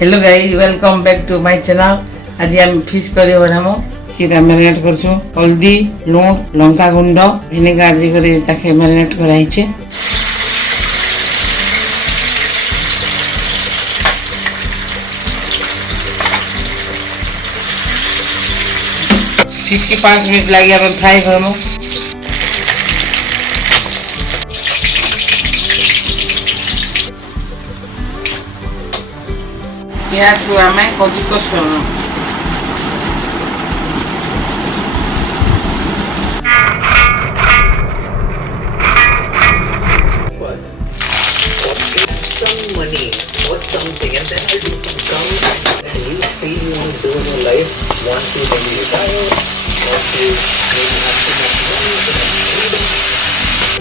Hello guys, welcome back to my channel. आज हम fish curry बनामो। सीधा मैरिनेट करछु। हल्दी, लूण, लंका गुंड, विनेगार दी करे ताके मैरिनेट कराई छे। फिश के 5 मिनट लगे हमें फ्राई करमो। प्याज को हमें कद्दू को करना। Some money or something, and then I'll do some count, and you feel you want to do in your life, want to then retire, want to.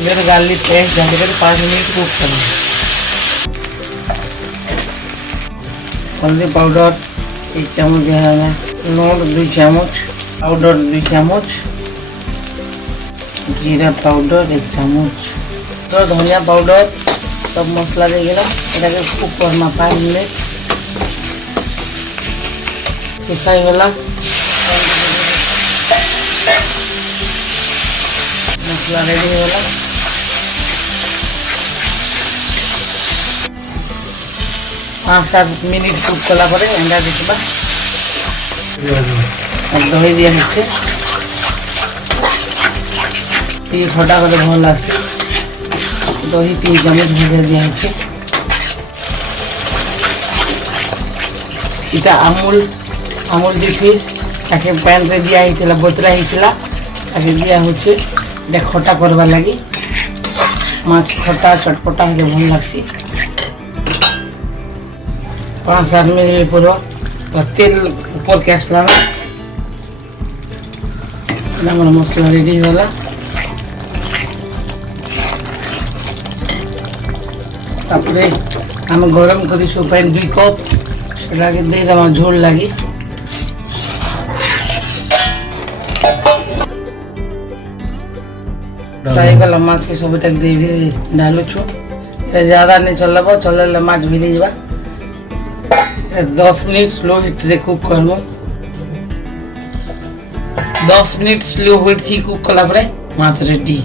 मेरा गार्लिक पेस्ट डाल कर 5 मिनट कुक करना। हल्दी पाउडर 1 चम्मच दिया है, लूण 2 चम्मच, पाउडर 2 चम्मच, जीरा पाउडर 1 चम्मच, तो धनिया पाउडर सब मसला देगा। इधर कुक करना 5 मिनट। फ्राई वाला मसला रेडी होला। 5-7 मिनट कुक कला पड़े अंडा देखना। अब दही दिया है, खटा कर भल लगे। दही 3 चम्मच भजा दिया है। इटा अमूल दी फिश ताके पैन रे दिया हितला, बतरा हितला ताके दिया होचे। डे खटा करवा लगी। माछ खटा चटपटा हेले भल लागसी। 5-7 मिनट पर तेल ऊपर के आसला ना मसला रेडी होला। तापरे हम गरम करी सुपाइन 2 कप सेटा के दे दमा झोल लगी। फ्राई कला माछ के सब तक दे भी डालो छु। ज्यादा नहीं चलले माछ भिली जाबा। 10 मिनट स्लो हीट रे कुक करबो। 10 मिनट स्लो हीट थी कुक कला परे माछ रेडी।